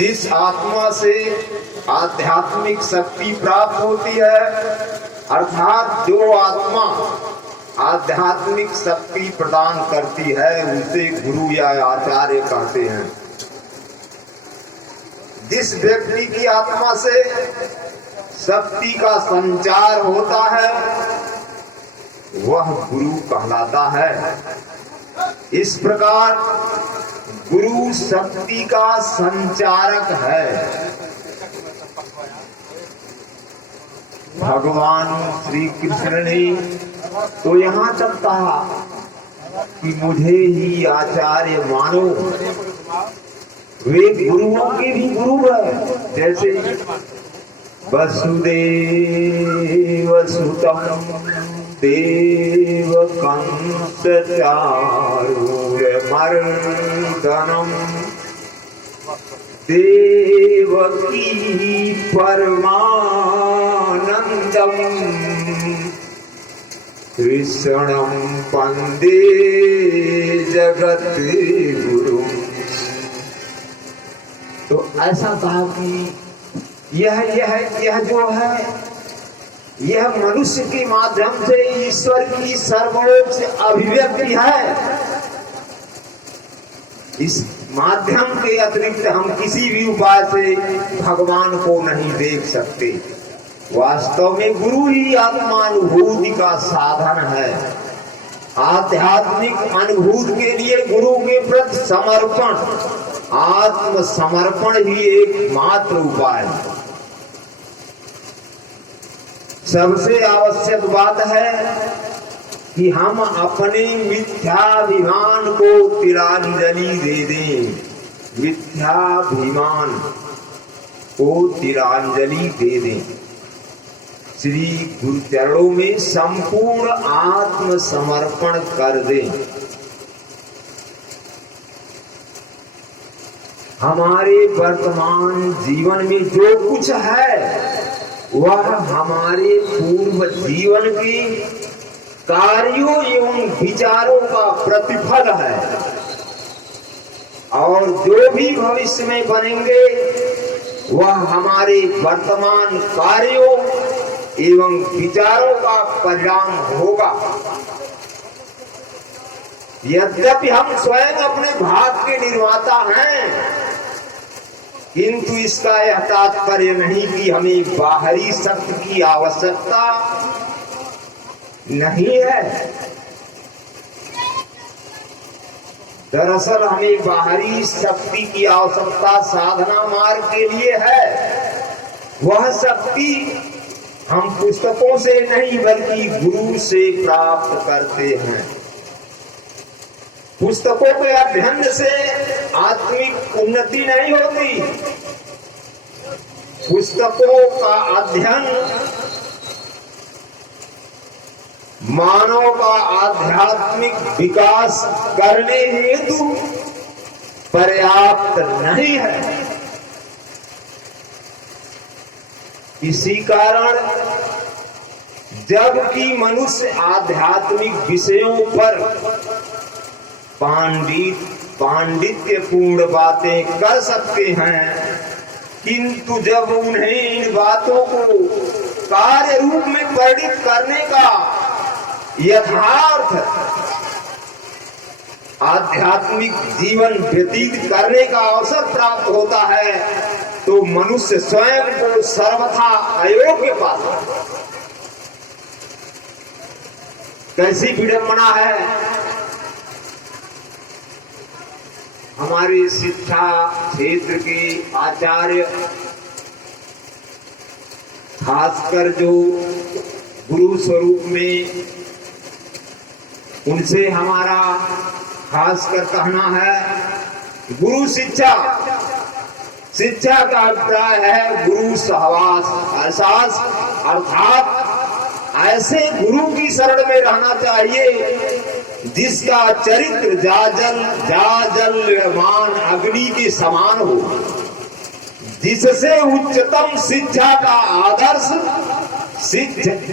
जिस आत्मा से आध्यात्मिक शक्ति प्राप्त होती है, अर्थात जो आत्मा आध्यात्मिक शक्ति प्रदान करती है, उसे गुरु या आचार्य कहते हैं। जिस व्यक्ति की आत्मा से शक्ति का संचार होता है, वह गुरु कहलाता है। इस प्रकार गुरु शक्ति का संचारक है। भगवान श्री कृष्ण ने तो यहाँ तक कहा कि मुझे ही आचार्य मानो। वे गुरुओं के भी गुरु है, जैसे वसुदेव सुतम देवकं चारूरमर्दनम् देवकी परमानंदम् कृष्णं वंदे जगद्गुरुम्। तो ऐसा कहा कि यह जो है, यह मनुष्य के माध्यम से ईश्वर की सर्वोच्च अभिव्यक्ति है। इस माध्यम के अतिरिक्त हम किसी भी उपाय से भगवान को नहीं देख सकते। वास्तव में गुरु ही आत्मानुभूति का साधन है। आध्यात्मिक अनुभूति के लिए गुरु के प्रति समर्पण, आत्मसमर्पण ही एकमात्र उपाय है। सबसे आवश्यक बात है कि हम अपने मिथ्याभिमान को तिलांजलि दे दें। मिथ्याभिमान को तिलांजलि दे दें। श्री गुरु चरणों में संपूर्ण आत्मसमर्पण कर दें। हमारे वर्तमान जीवन में जो कुछ है, वह हमारे पूर्व जीवन के कार्यों एवं विचारों का प्रतिफल है, और जो भी भविष्य में बनेंगे वह हमारे वर्तमान कार्यों एवं विचारों का परिणाम होगा। यद्यपि हम स्वयं अपने भाग्य के निर्माता हैं, किंतु इसका यह तात्पर्य नहीं कि हमें बाहरी शक्ति की आवश्यकता नहीं है। दरअसल हमें बाहरी शक्ति की आवश्यकता साधना मार्ग के लिए है। वह शक्ति हम पुस्तकों से नहीं बल्कि गुरु से प्राप्त करते हैं। पुस्तकों के अध्ययन से आत्मिक उन्नति नहीं होती। पुस्तकों का अध्ययन मानव का आध्यात्मिक विकास करने हेतु पर्याप्त नहीं है। इसी कारण जबकि मनुष्य आध्यात्मिक विषयों पर पांडित्यपूर्ण बातें कर सकते हैं, किंतु जब उन्हें इन बातों को कार्य रूप में परिणित करने का यथार्थ आध्यात्मिक जीवन व्यतीत करने का अवसर प्राप्त होता है, तो मनुष्य स्वयं को सर्वथा अयोग्य पाता है। कैसी विडंबना है। हमारे शिक्षा क्षेत्र के आचार्य, खासकर जो गुरु स्वरूप में, उनसे हमारा खासकर कहना है, गुरु शिक्षा का अभिप्राय है गुरु सहवास, एहसास, अर्थात ऐसे गुरु की शरण में रहना चाहिए जिसका चरित्र जाजल्यमान अग्नि के समान हो, जिससे उच्चतम शिक्षा का आदर्श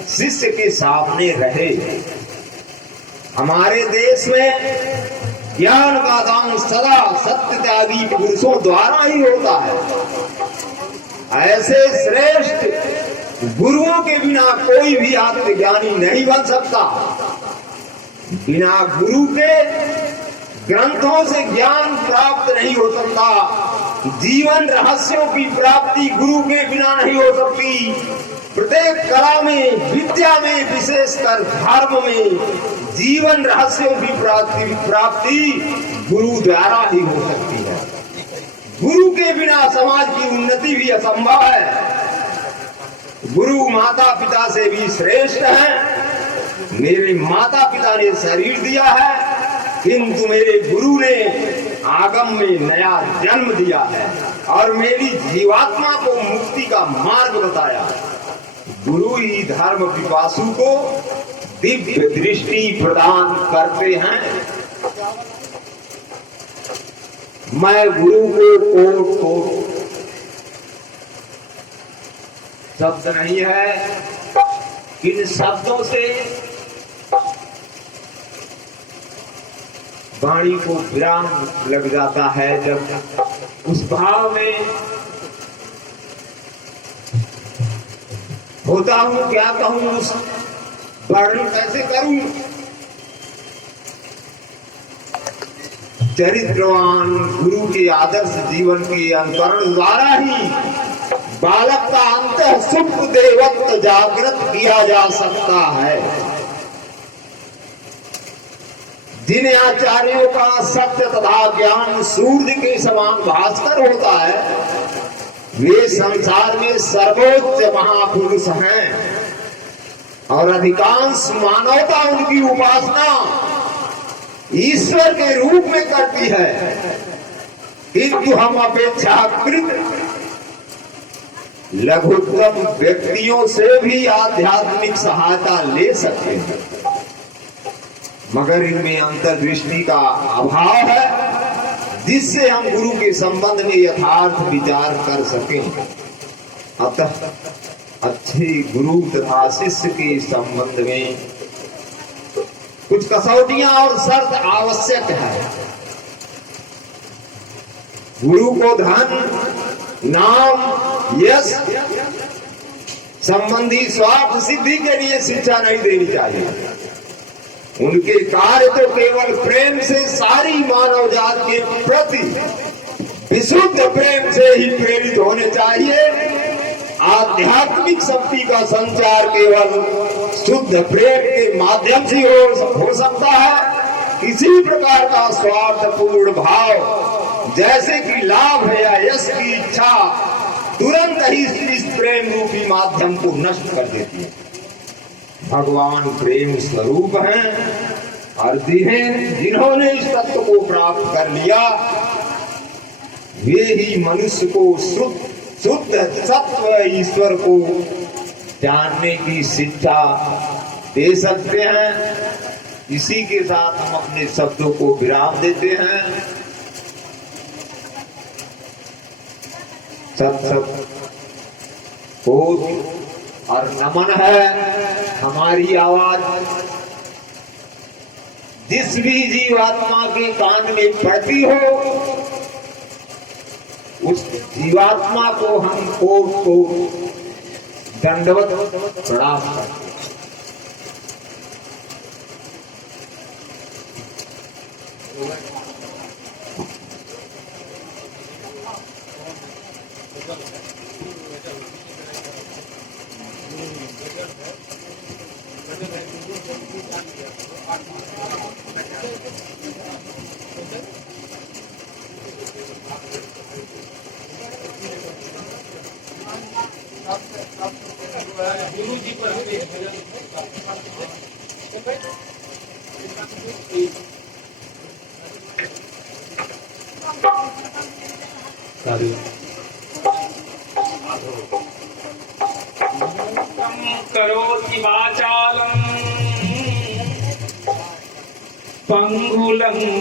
शिष्य के सामने रहे। हमारे देश में ज्ञान का दान सदा सत्य त्यागी पुरुषों द्वारा ही होता है। ऐसे श्रेष्ठ गुरुओं के बिना कोई भी आत्मज्ञानी नहीं बन सकता। बिना गुरु के ग्रंथों से ज्ञान प्राप्त नहीं हो सकता। जीवन रहस्यों की प्राप्ति गुरु के बिना नहीं हो सकती। प्रत्येक कला में, विद्या में, विशेषकर धर्म में जीवन रहस्यों की प्राप्ति गुरु द्वारा ही हो सकती है। गुरु के बिना समाज की उन्नति भी असंभव है। गुरु माता पिता से भी श्रेष्ठ है। मेरे माता पिता ने शरीर दिया है, किंतु मेरे गुरु ने आगम में नया जन्म दिया है और मेरी जीवात्मा को मुक्ति का मार्ग बताया। गुरु ही धर्म पिपासु को दिव्य दृष्टि प्रदान करते हैं। मैं गुरु को कोट शब्द नहीं है, इन शब्दों से वाणी को विराम लग जाता है। जब उस भाव में होता हूं, क्या कहूं, उस वर्णन कैसे करूं। चरित्रवान गुरु के आदर्श जीवन के अनुकरण द्वारा ही बालक का अंतः सुप्त देवत्व जागृत किया जा सकता है। जिन आचार्यों का सत्य तथा ज्ञान सूर्य के समान भास्कर होता है, वे संसार में सर्वोच्च महापुरुष हैं और अधिकांश मानवता उनकी उपासना ईश्वर के रूप में करती है। किंतु हम अपेक्षाकृत लघुत्तम व्यक्तियों से भी आध्यात्मिक सहायता ले सकते हैं, मगर इनमें अंतर्दृष्टि का अभाव है जिससे हम गुरु के संबंध में यथार्थ विचार कर सकें। अतः अच्छे गुरु तथा शिष्य के संबंध में कुछ कसौटियां और शर्त आवश्यक है। गुरु को धन, नाम, यश संबंधी स्वार्थ सिद्धि के लिए शिक्षा नहीं देनी चाहिए। उनके कार्य तो केवल प्रेम से सारी मानव जात के प्रति विशुद्ध प्रेम से ही प्रेरित होने चाहिए। आध्यात्मिक शक्ति का संचार केवल शुद्ध प्रेम के माध्यम से हो सकता है। किसी प्रकार का स्वार्थपूर्ण भाव जैसे कि लाभ या यश की इच्छा तुरंत ही इस प्रेम रूपी माध्यम को नष्ट कर देती है। भगवान प्रेम स्वरूप हैं और जिन्होंने इस तत्व को प्राप्त कर लिया, वे ही मनुष्य को शुद्ध सत्व ईश्वर को जानने की शिक्षा दे सकते हैं। इसी के साथ हम अपने शब्दों को विराम देते हैं। सत और नमन है हमारी आवाज जिस भी जीवात्मा के कान में पड़ती हो, उस जीवात्मा को हम कोट को दंडवत प्रणाम करते हैं। करोति वाचालम् पंगुलंगते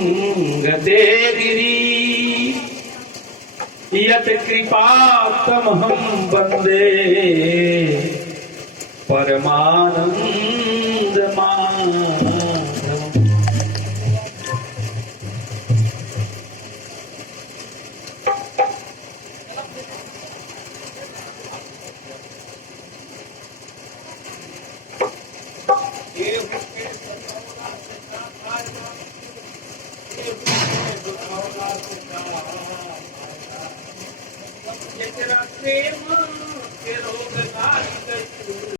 गिरि यत् कृपातमहं वन्दे परमानन्दमाधवम्। ये तेरा प्रेम के रोग